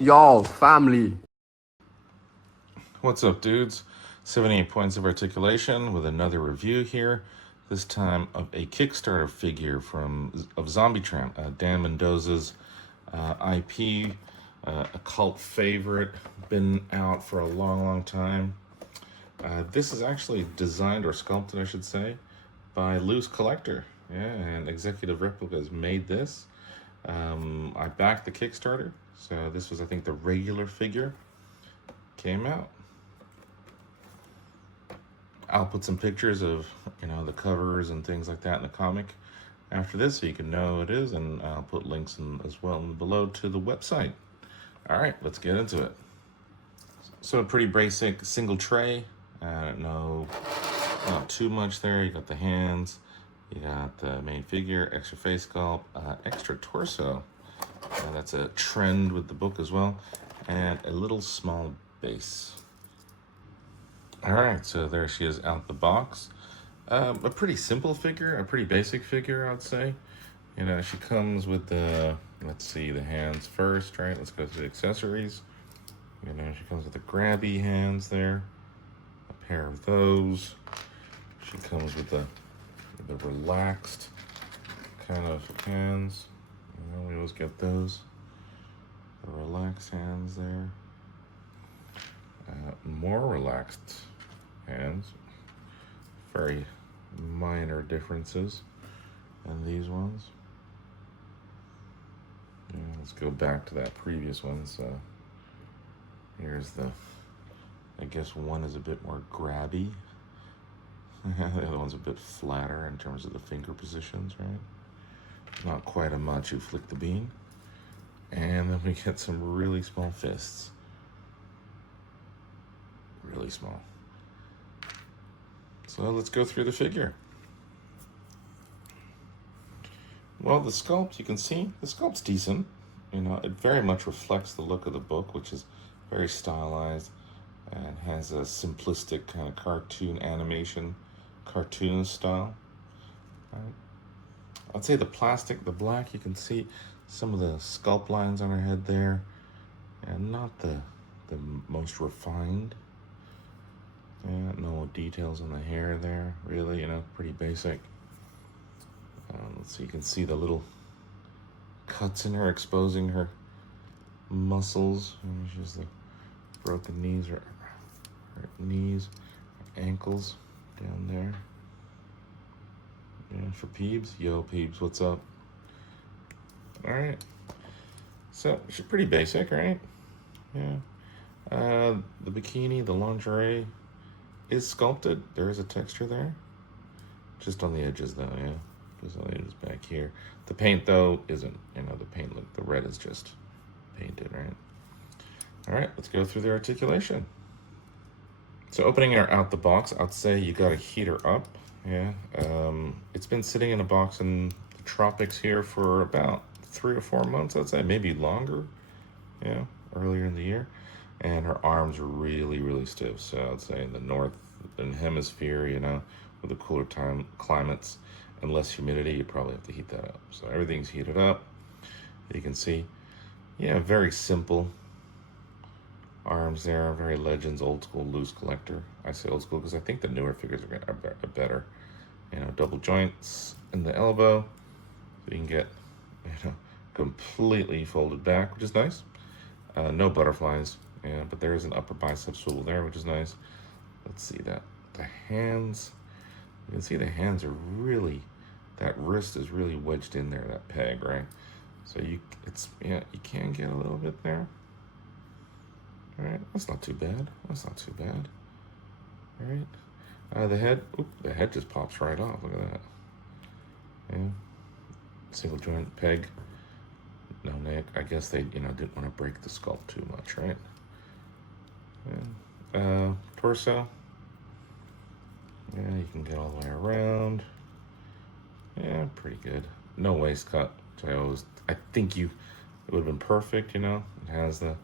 Y'all, family. What's up, dudes? 78 points of articulation with another review here. This time of a Kickstarter figure of Zombie Tramp, Dan Mendoza's IP, a cult favorite, been out for a long time. This is actually designed, or sculpted, I should say, by Loose Collector. Yeah, and Executive Replicas made this. I backed the Kickstarter, so this was, I think, the regular figure. Came out. I'll put some pictures of, the covers and things like that in the comic after this, so you can know what it is, and I'll put links as well below to the website. All right, let's get into it. So a pretty basic single tray. No, not too much there. You got the hands, you got the main figure, extra face sculpt, extra torso. That's a trend with the book as well, and a little small base. All right, so there she is out the box. A pretty simple figure, a pretty basic figure, I'd say. She comes with let's see, the hands first, right? Let's go through the accessories. She comes with the grabby hands there, a pair of those. She comes with the relaxed kind of hands. We always get those. The relaxed hands there. More relaxed hands. Very minor differences in these ones. Let's go back to that previous one. So here's I guess one is a bit more grabby. The other one's a bit flatter in terms of the finger positions, right? Not quite a macho flick the bean. And then we get some really small fists. Really small. So let's go through the figure. Well, the sculpt, you can see, the sculpt's decent. It very much reflects the look of the book, which is very stylized and has a simplistic kind of cartoon animation, cartoon style. Right? I'd say the plastic, the black, you can see some of the sculpt lines on her head there, and not the most refined. Yeah, no details on the hair there, really, pretty basic. Let's see, you can see the little cuts in her, exposing her muscles. She has the broken knees, her knees, her ankles down there. Yeah, for Peebs. Yo, Peebs, what's up? All right. So, she's pretty basic, right? Yeah. The bikini, the lingerie is sculpted. There is a texture there. Just on the edges, though, yeah. Just on the edges back here. The paint, though, isn't. The paint, look, the red is just painted, right? All right, let's go through the articulation. So opening her out the box, I'd say you got to heat her up. Yeah. It's been sitting in a box in the tropics here for about 3 or 4 months, I'd say, maybe longer. Yeah, earlier in the year. And her arms are really stiff. So I'd say in the northern hemisphere, with the cooler climates and less humidity, you probably have to heat that up. So everything's heated up. You can see, yeah, very simple arms there. Very Legends, old school, Loose Collector. I say old school because I think the newer figures are better. Double joints in the elbow, so you can get, completely folded back, which is nice. No butterflies. Yeah, but there is an upper bicep swivel there, which is nice. Let's see that. The hands, you can see the hands are really, that wrist is really wedged in there, that peg, right? So you can get a little bit there. All right, that's not too bad. All right. The head just pops right off. Look at that. Yeah. Single joint peg. No neck. I guess they, didn't want to break the sculpt too much, right? Yeah. Torso. Yeah, you can get all the way around. Yeah, pretty good. No waist cut, which I think it would have been perfect, It has the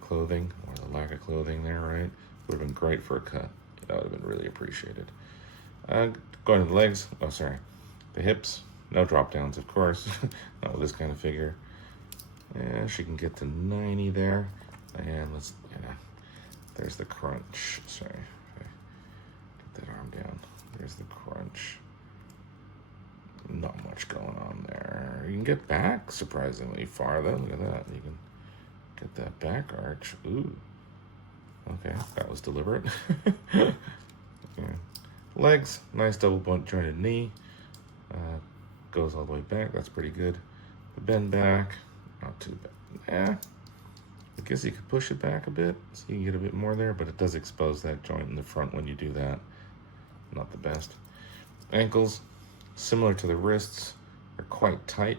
clothing, or the lack of clothing there, right? Would have been great for a cut. That would have been really appreciated. Going to the legs, the hips, no drop downs, of course, not with this kind of figure. Yeah, she can get to 90 there. And let's, there's the crunch. Sorry. Okay. Get that arm down. There's the crunch. Not much going on there. You can get back surprisingly far though. Look at that. You can get that back arch. Ooh. Okay, that was deliberate. Yeah. Legs, nice double jointed knee. Goes all the way back. That's pretty good. The bend back, not too bad. I guess you could push it back a bit so you can get a bit more there, but it does expose that joint in the front when you do that. Not the best. Ankles, similar to the wrists, are quite tight.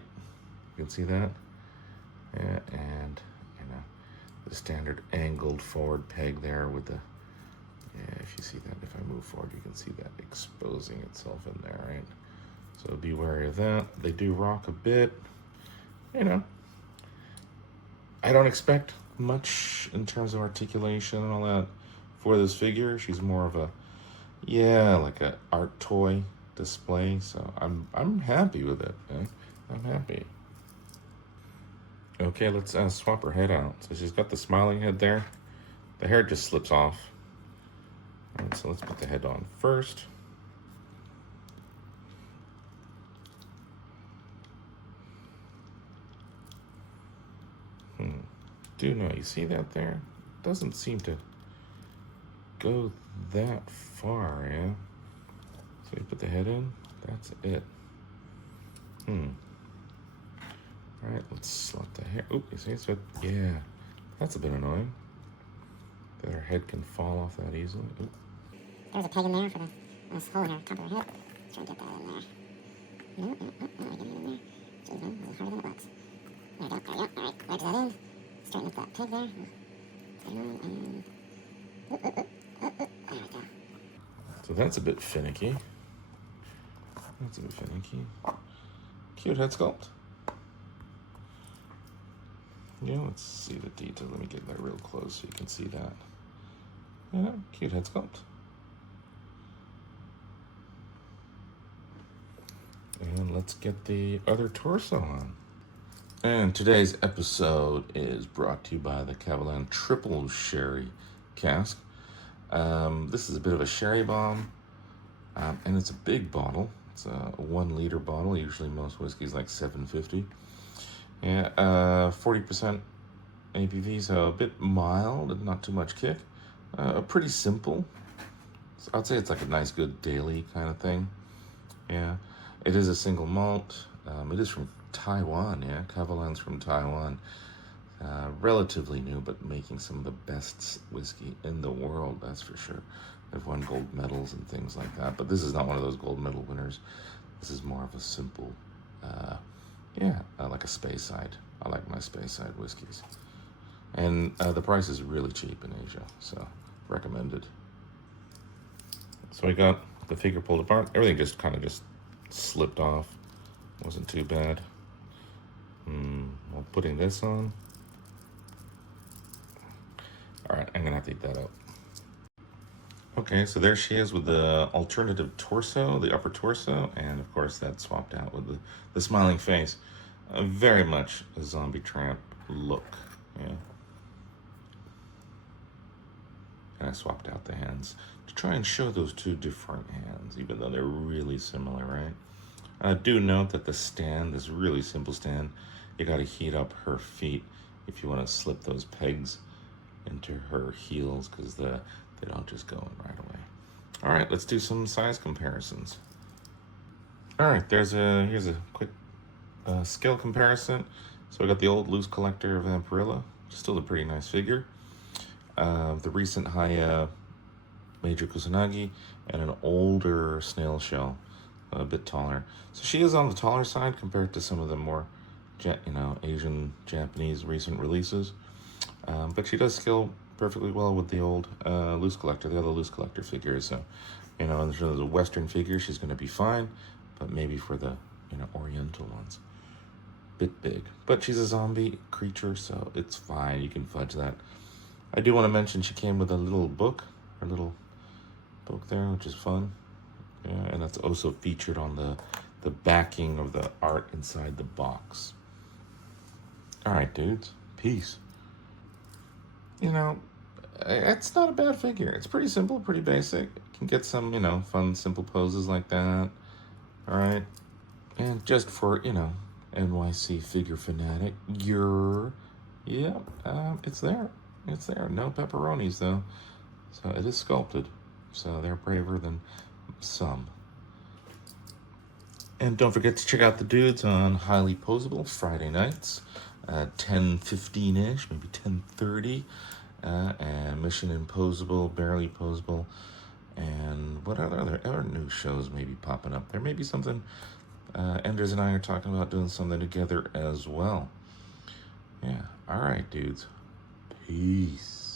You can see that. Yeah, and the standard angled forward peg there with the, if you see that, if I move forward, you can see that exposing itself in there, right? So be wary of that. They do rock a bit. I don't expect much in terms of articulation and all that for this figure. She's more of a, like a art toy display. So I'm happy with it. I'm happy. Okay, let's swap her head out. So she's got the smiling head there. The hair just slips off. All right, so let's put the head on first. Do know, you see that there? Doesn't seem to go that far, yeah? So you put the head in, that's it. Alright, let's slot the hair. Oop, you see, so yeah, that's a bit annoying. That her head can fall off that easily. Oop. There's a peg in there for this hole here, top of her head. Let's try to get that in there. No, I get it in there. Jeez, man, this is harder than it looks. There we go, Alright, wedge that in. Straighten up that peg there. And there we go. So that's a bit finicky. Cute head sculpt. Yeah, let's see the detail. Let me get that real close so you can see that. Yeah, cute head sculpt. And let's get the other torso on. And today's episode is brought to you by the Cavalan Triple Sherry Cask. This is a bit of a sherry bomb, and it's a big bottle. It's a 1 liter bottle. Usually most whiskeys like 750. Yeah, 40% ABV, so a bit mild and not too much kick. Pretty simple. So I'd say it's like a nice, good daily kind of thing. Yeah, it is a single malt. It is from Taiwan, yeah. Cavalan's from Taiwan. Relatively new, but making some of the best whiskey in the world, that's for sure. They've won gold medals and things like that, but this is not one of those gold medal winners. This is more of a simple, like a Speyside. I like my Speyside whiskeys. And the price is really cheap in Asia, so recommended. So I got the figure pulled apart. Everything just kind of slipped off. Wasn't too bad. Well, putting this on. All right, I'm gonna have to eat that up. Okay, so there she is with the alternative torso, the upper torso, and of course that swapped out with the smiling face. Very much a zombie tramp look, yeah. And I swapped out the hands to try and show those two different hands, even though they're really similar, right? Do note that the stand, this really simple stand, you got to heat up her feet if you want to slip those pegs into her heels, because they don't just go in right away. All right, let's do some size comparisons. All right, here's a quick scale comparison. So I got the old loose collector of Vampirilla, still a pretty nice figure. The recent high Major Kusanagi, and an older snail shell, a bit taller. So she is on the taller side compared to some of the more, Asian, Japanese recent releases. But she does scale perfectly well with the old loose collector, the other loose collector figures. So, in terms of the Western figure, she's going to be fine, but maybe for the, Oriental ones, bit big. But she's a zombie creature, so it's fine. You can fudge that. I do want to mention she came with a little book, there, which is fun. Yeah, and that's also featured on the backing of the art inside the box. All right, dudes. Peace. You know, it's not a bad figure. It's pretty simple, pretty basic. You can get some, fun, simple poses like that. All right. And just for, NYC figure fanatic, it's there. It's there. No pepperonis, though. So it is sculpted. So they're braver than some. And don't forget to check out the dudes on Highly Posable Friday nights at 10:15-ish, maybe 10:30. And Mission Imposable, Barely Posable, and what other new shows may be popping up? There may be something. Enders and I are talking about doing something together as well. Yeah. All right, dudes. Peace.